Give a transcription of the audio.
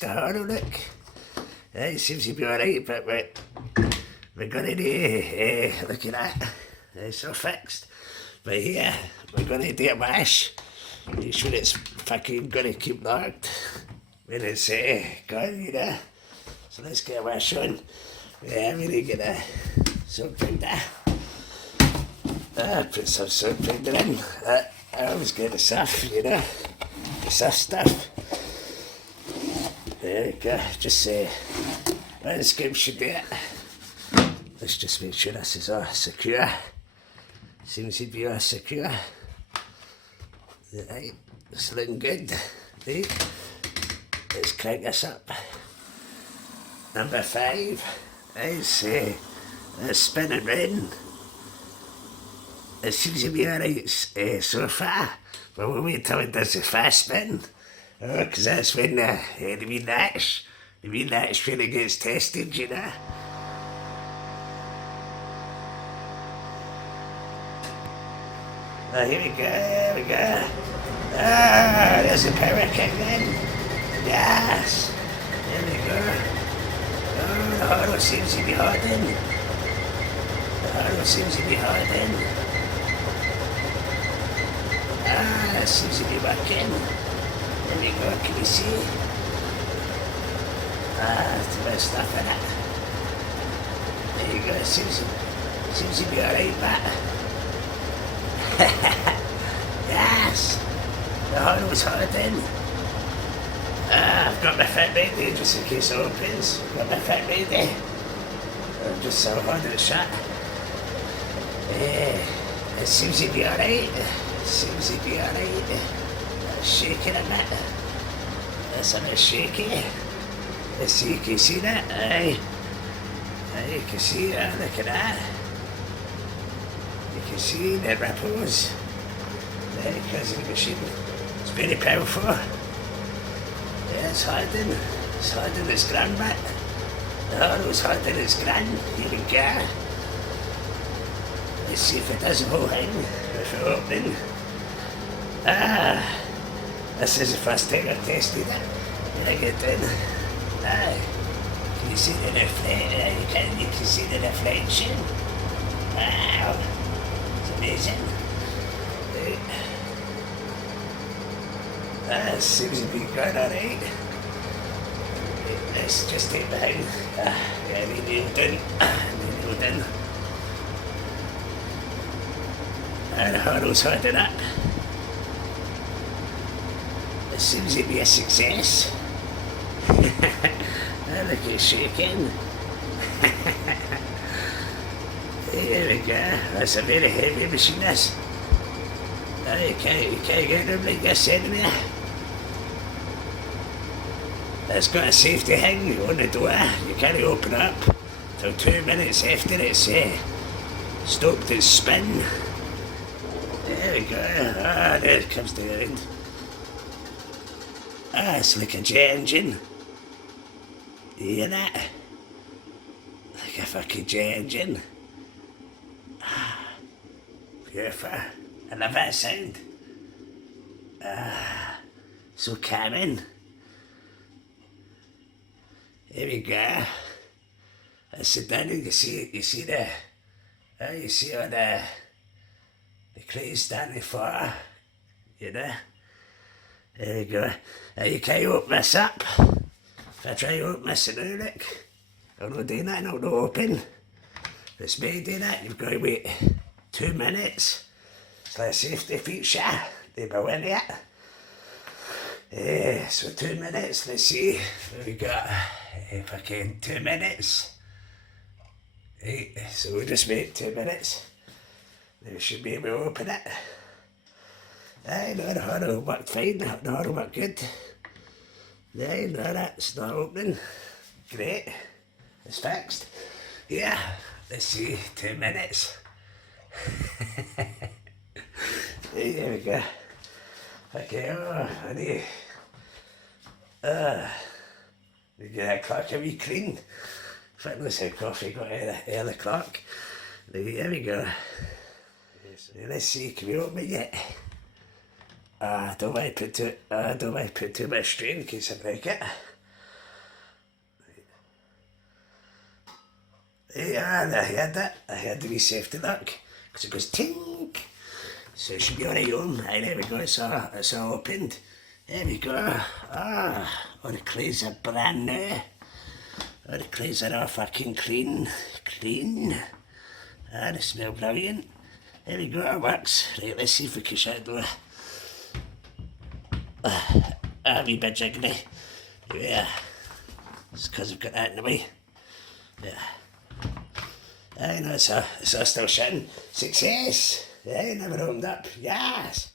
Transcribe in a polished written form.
fixed the harrow, look. It seems to be alright, but we're gonna do, look at that. It's all fixed. But yeah, we're gonna do a wash. Make sure it's fucking gonna keep locked when it's gone, you know. So let's get a wash on. Yeah, I'm really gonna soap powder. Put some soap powder in. I always get the stuff, you know. The soft stuff. There we go. Just one scoop should do it. Let's just make sure this is all secure. Seems to be all secure. Right, it's looking good. Right, let's crank this up. Number 5 is spinning round. It seems to be alright so far, but we'll wait till it does the fast spin. Oh, because that's when the wee latch really gets tested, you know. Oh, here we go. Ah, there's the power kick in. Yes. There we go. Oh, the harrow seems to be hardened. Ah, it seems to be working. There we go, can you see? Ah, there's a bit of stuff in it. There you go, it seems to be alright, but yes! The harrow's hardened. I've got my foot ready just in case it opens. Got my foot ready. I'm just so hard to shut. It seems to be alright. It's shaking a bit. It's a bit shaky. Let's see, can you see that? Aye, you can see that, look at that. You can see the ripples. There, because of the machine. It's very powerful. Yeah, it's hardened. It's grand bit. The harrow's hardened, it's grand. Here we go. Let's see if it does the whole thing. If it opens. This is the first time I've tested it. When I get in. Can you see the reflection? You can see the reflection. Wow. It's amazing. It seems to be going alright. Let's just take the hand. Yeah, we nailed in. And the harrow's hardened up. It seems to be a success. Look, it's shaking. There we go. That's a very heavy machine, this. You can't get them like this anywhere. It's got a safety thing on the door. You can't open it up till 2 minutes after it's stopped its spin. There we go. There it comes to the end. It's like a jet engine. You hear that? Like a fucking jet engine. Beautiful. I love that sound. So calming. Here we go. I sit down and you see the, you see all the crates standing for, you know. There we go. You can't open this up. If I try to open this now, look, I'll not do that and it'll not open. If it's me doing that, you've got to wait 2 minutes. It's like a safety feature. They go in it. So 2 minutes, let's see. We got fucking 2 minutes. So we'll just wait 2 minutes. Then we should be able to open it. No, the harrow worked fine, the harrow worked good. No, that's not opening. Great. It's fixed. Yeah, let's see, 2 minutes. There we go. Okay, I need to get that clock a wee clean. Fitness how coffee got early clock. There we go. Let's see, can we open it yet? I don't want to put too much strain in case I break it. Yeah, I heard that. I heard the wee safety lock. Because it goes tink. So it should be alright home. Aye, there we go, it's all opened. There we go. All the clays are brand new. All the clays are all fucking clean. They smell brilliant. There we go, it works. Right, let's see if we can shut the door. A wee bit jiggly. Yeah. It's because I've got that in the way. Yeah. I know it's all still shutting. Success! Yeah, never opened up. Yes!